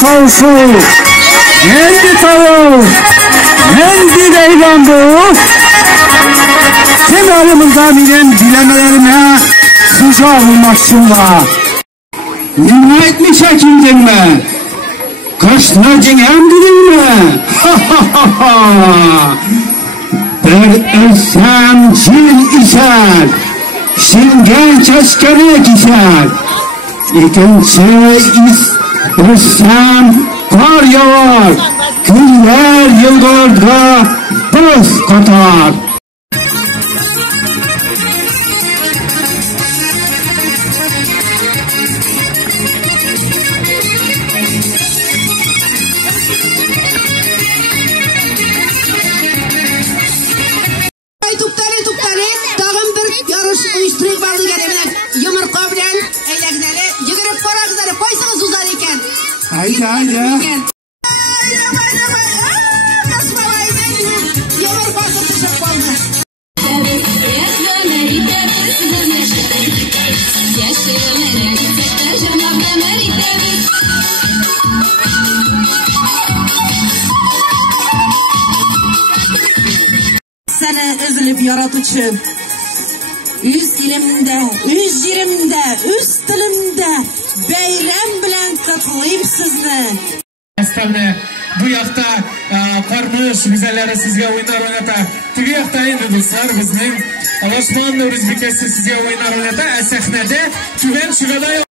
soğuşu, yendi tavuk, yendi deylan bu. Kenarımızda bilemelerine sıcak olmasınlar. Ne etmiş hakimdin mi? Kaşlacın emdin mi? Bir ölsem cil iser, şingen çeşkerek iser. İkinci ölsem kar yağar, güller yılgarda buz katar. Tağın bir yarış uyuşturup aldı gelebilir. Yumurta bilen eylekleri yıkırıp para kızarı koysanız uzar iken. Haydi. Yumurta düşüp oldu. Sana üzülüp yaratıcı, üz ilimde, üz yerimde, üz tilimde, bayram bilen kutlayım sizni. Aslında bu yakta karmış güzelleri sizge oynar oynata. Tüge yakta endi dostlar bizning Osmanlı Özbekisi sizge oynar oynata. Sahnede Tüven Şivada